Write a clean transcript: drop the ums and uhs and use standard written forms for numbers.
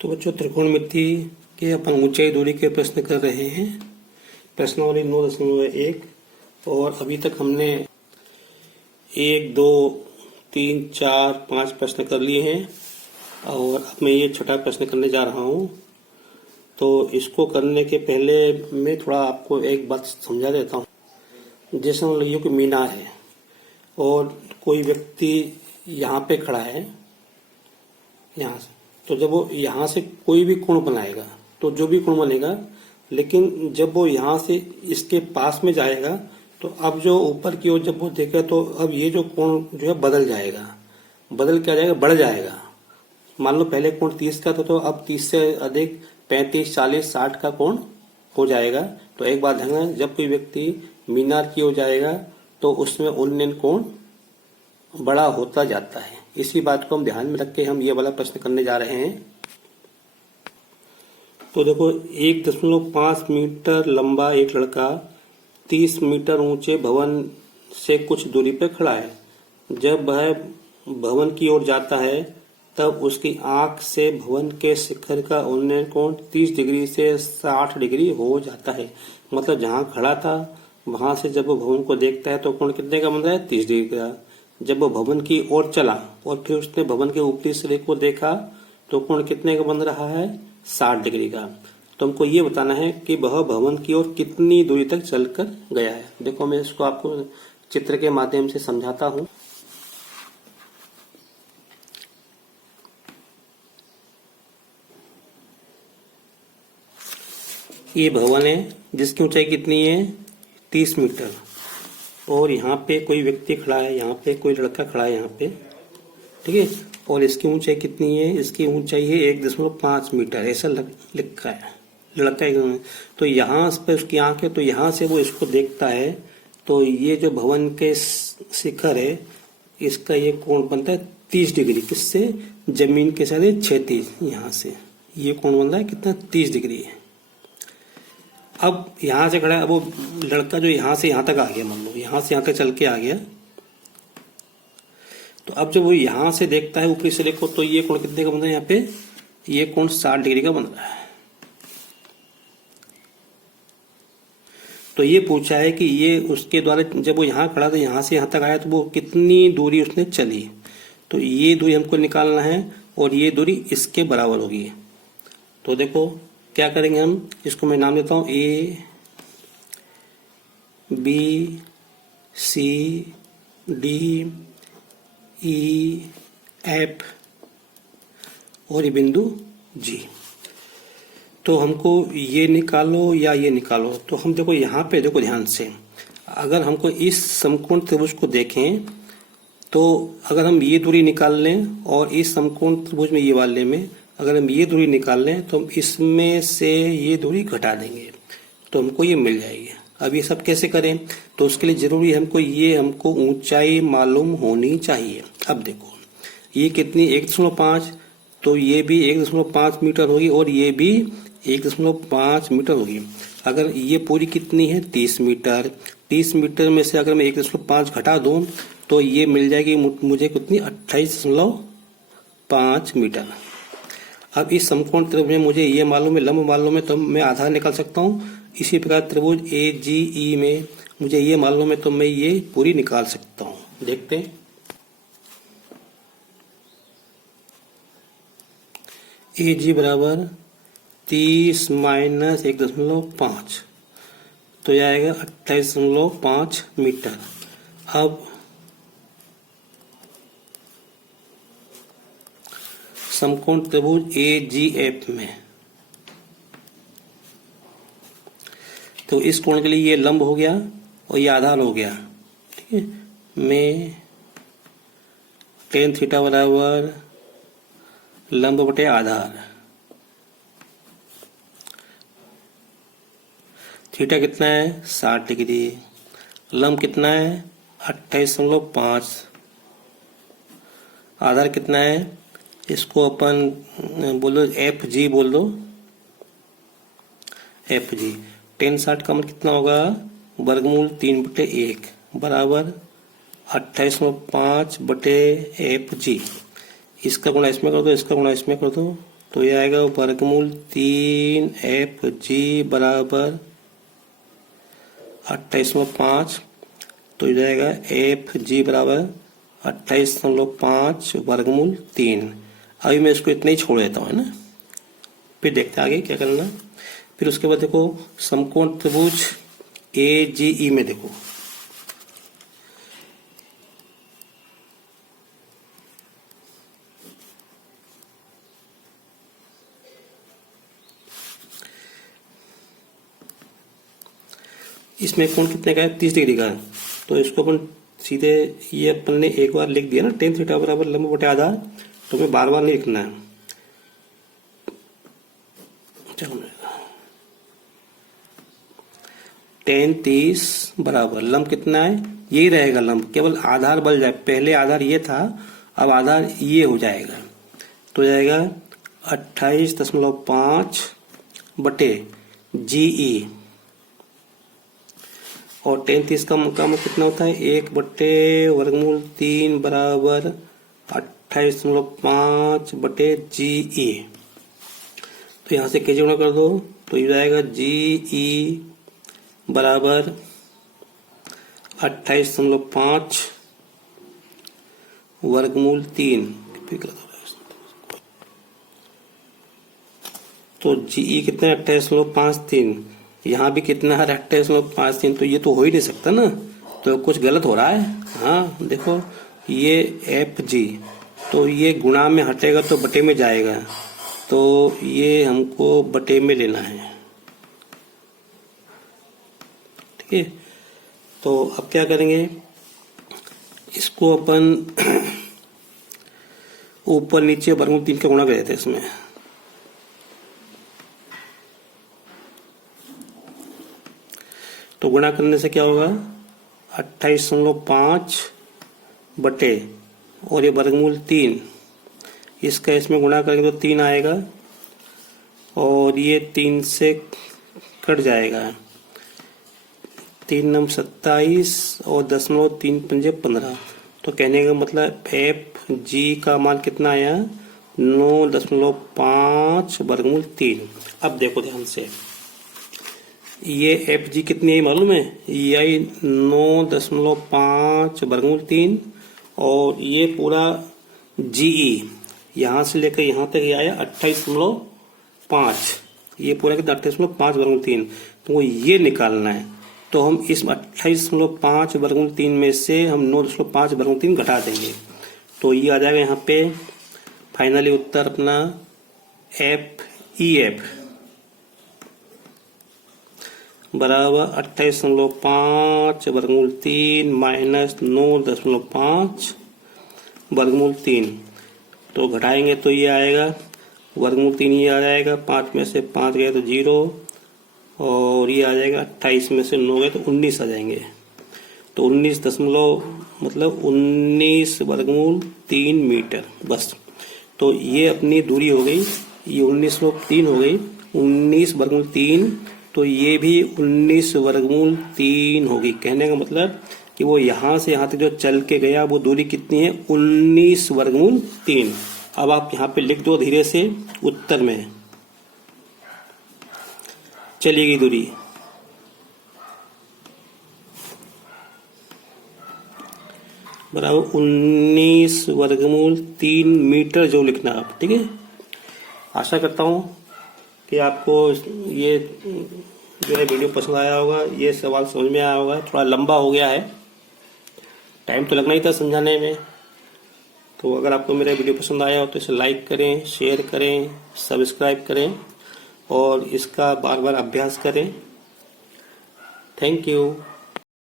तो बच्चों त्रिकोणमिति के अपन ऊंचाई दूरी के प्रश्न कर रहे हैं। प्रश्नावली 9.1 और अभी तक हमने 1, 2, 3, 4, 5 प्रश्न कर लिए हैं और अब मैं ये छठा प्रश्न करने जा रहा हूँ। तो इसको करने के पहले मैं थोड़ा आपको एक बात समझा देता हूँ। जैसे मान लीजिए कि मीनार है और कोई व्यक्ति यहाँ पे खड़ा है, यहाँ से, तो जब वो यहाँ से कोई भी कोण बनाएगा तो जो भी कोण बनेगा, लेकिन जब वो यहाँ से इसके पास में जाएगा तो अब जो ऊपर की ओर जब वो देखेगा तो अब ये जो कोण जो है बदल जाएगा। बदल क्या जाएगा? बढ़ जाएगा। मान लो पहले कोण 30 का था तो अब 30 से अधिक 35, 40, 60 का कोण हो जाएगा। तो एक बात ध्यान रखना, जब कोई व्यक्ति मीनार की ओर जाएगा तो उसमें उन्नयन कोण बड़ा होता जाता है। इसी बात को हम ध्यान में रख के हम ये वाला प्रश्न करने जा रहे हैं। तो देखो, 1.5 मीटर लंबा एक लड़का 30 मीटर ऊंचे भवन से कुछ दूरी पर खड़ा है। जब वह भवन की ओर जाता है तब उसकी आंख से भवन के शिखर का उन्नयन कोण 30 डिग्री से 60 डिग्री हो जाता है। मतलब जहां खड़ा था वहां से जब वो भवन को देखता है तो कोण कितने का बन रहा है? 30 डिग्री का। जब वो भवन की ओर चला और फिर उसने भवन के ऊपरी सिरे को देखा तो कोण कितने का बन रहा है? 60 डिग्री का। तो हमको ये बताना है कि वह भवन की ओर कितनी दूरी तक चलकर गया है। देखो, मैं इसको आपको चित्र के माध्यम से समझाता हूँ। ये भवन है जिसकी ऊंचाई कितनी है? 30 मीटर। और यहाँ पे कोई व्यक्ति खड़ा है, यहाँ पे कोई लड़का खड़ा है यहाँ पे, ठीक है। और इसकी ऊंचाई कितनी है? इसकी ऊंचाई है 1.5 मीटर, ऐसा लिखा है लड़का। तो यहाँ पे उसकी आंख है, तो यहाँ से वो इसको देखता है तो ये जो भवन के शिखर है इसका ये कोण बनता है 30 डिग्री। किससे? जमीन के साथ क्षैतिज, यहाँ से ये कोण बन रहा है कितना? 30 डिग्री है। अब यहां से खड़ा है, अब वो लड़का जो यहां से यहां तक आ गया, मान लो यहां से यहां तक चल के आ गया, तो अब जब वो यहां से देखता है ऊपरी सिरे को तो ये कोण कितने का बन रहा है? यहाँ पे ये कोण 60 डिग्री का बन रहा है। तो ये पूछा है कि ये उसके द्वारा जब वो यहां खड़ा था यहां से यहां तक आया तो वो कितनी दूरी उसने चली। तो ये दूरी हमको निकालना है और ये दूरी इसके बराबर होगी। तो देखो क्या करेंगे हम, इसको मैं नाम देता हूं A, B, C, D, E, F और ये बिंदु G। तो हमको ये निकालो या ये निकालो। तो हम देखो यहाँ पे देखो ध्यान से, अगर हमको इस समकोण त्रिभुज को देखें तो अगर हम ये दूरी निकाल लें और इस समकोण त्रिभुज में ये वाले में अगर हम ये दूरी निकाल लें तो हम इसमें से ये दूरी घटा देंगे तो हमको ये मिल जाएगी। अब ये सब कैसे करें? तो उसके लिए जरूरी हमको ऊंचाई मालूम होनी चाहिए। अब देखो ये कितनी? 1.5, तो ये भी 1.5 मीटर होगी और ये भी 1.5 मीटर होगी। अगर ये पूरी कितनी है? 30 मीटर। 30 मीटर में से अगर मैं 1.5 घटा दूं तो ये मिल जाएगी मुझे कितनी? 28.5 मीटर। अब इस समकोण त्रिभुज में मुझे ये मालूम है, लंब मालूम है, तो मैं आधार निकाल सकता हूँ। इसी प्रकार त्रिभुज AGE में मुझे ये मालूम है तो मैं ये पूरी निकाल सकता हूँ। देखते हैं। AG बराबर 30 माइनस 1.5 तो यह आएगा 28.5 मीटर। अब समकोण त्रिभुज AGF में तो इस कोण के लिए ये लंब हो गया और ये आधार हो गया, ठीक है। मैं tan थीटा बराबर लंब बटे आधार, थीटा कितना है? 60 डिग्री, लंब कितना है? 28.5, आधार कितना है? इसको अपन बोलो FG बोल दो, FG। tan 60 का मतलब कितना होगा? वर्गमूल 3/1 बराबर 28.5 बटे FG। इसका गुणा इसमें कर दो, इसका गुणा इसमें कर दो तो ये आएगा वर्गमूल 3FG बराबर 28.5। तो ये जाएगा FG बराबर 28.5 वर्गमूल 3। अभी मैं इसको इतना ही छोड़ देता हूँ, है ना। फिर देखते हैं आगे क्या करना। फिर उसके बाद देखो समकोण त्रिभुज AGE में देखो इसमें कोण कितने का है, 30 डिग्री का है। तो इसको अपन सीधे ये अपन ने एक बार लिख दिया ना, tan थीटा बराबर लंब बटे आधार। तो हमें बार बार नहीं लिखना है। चलो tan 30 बराबर लंब कितना है, यही रहेगा लंब, केवल आधार बदल जाए। पहले आधार ये था, अब आधार ये हो जाएगा। तो जाएगा 28.5 बटे GE। और tan 30 का मतलब कितना होता है, 1 बटे वर्गमूल 3 बराबर 28.5 बटे GE। तो यहाँ से कैसे गुणा कर दो, तो ये जाएगा GE बराबर 28.5 वर्गमूल 3। तो GE कितना है, 28.53। यहाँ भी कितना है, 28.53। तो ये तो हो ही नहीं सकता ना, तो कुछ गलत हो रहा है। हाँ देखो ये FG, तो ये गुणा में हटेगा तो बटे में जाएगा। तो ये हमको बटे में लेना है, ठीक है। तो अब क्या करेंगे, इसको अपन ऊपर नीचे वर्गमूल 3 का गुणा कर देते हैं इसमें। तो गुणा करने से क्या होगा, 28.5 बटे और ये वर्गमूल 3, इसका इसमें गुणा करेंगे तो 3 आएगा और ये 3 से कट जाएगा। 3 9 27 और 0.3 पंजे 15। तो कहने का मतलब FG का मान कितना आया, 9.5 वर्गमूल 3। अब देखो ध्यान से, ये FG कितनी है मालूम है, ये आई 9.5 वर्गमूल 3 और ये पूरा GE यहाँ से लेकर यहाँ तक ये आया 28.5। ये पूरा कितना 28.5 वर्गमूल 3। तो ये निकालना है। तो हम इस 28.5 वर्गमूल 3 में से हम 9.5 वर्गमूल 3 घटा देंगे। तो ये आ जाएगा यहाँ पे फाइनली उत्तर अपना FEF बराबर 28.5 वर्गमूल 3 माइनस 9.5 वर्गमूल 3। तो घटाएंगे तो ये आएगा वर्गमूल 3, ये आ जाएगा 5 में से 5 गए तो 0 और ये आ जाएगा 28 में से 9 गए तो 19 आ जाएंगे। तो 19 वर्गमूल 3 मीटर बस। तो ये अपनी दूरी हो गई, ये 19.3 हो गई, 19 वर्गमूल 3। तो ये भी 19 वर्गमूल 3 होगी। कहने का मतलब कि वो यहाँ से यहाँ तक जो चल के गया वो दूरी कितनी है, 19 वर्गमूल 3। अब आप यहाँ पे लिख दो धीरे से उत्तर में, चली गई दूरी बराबर 19 वर्गमूल 3 मीटर जो लिखना आप, ठीक है। आशा करता हूँ कि आपको ये जो है वीडियो पसंद आया होगा, ये सवाल समझ में आया होगा। थोड़ा लंबा हो गया है, टाइम तो लगना ही था समझाने में। तो अगर आपको मेरा वीडियो पसंद आया हो तो इसे लाइक करें, शेयर करें, सब्सक्राइब करें और इसका बार बार अभ्यास करें। Thank you.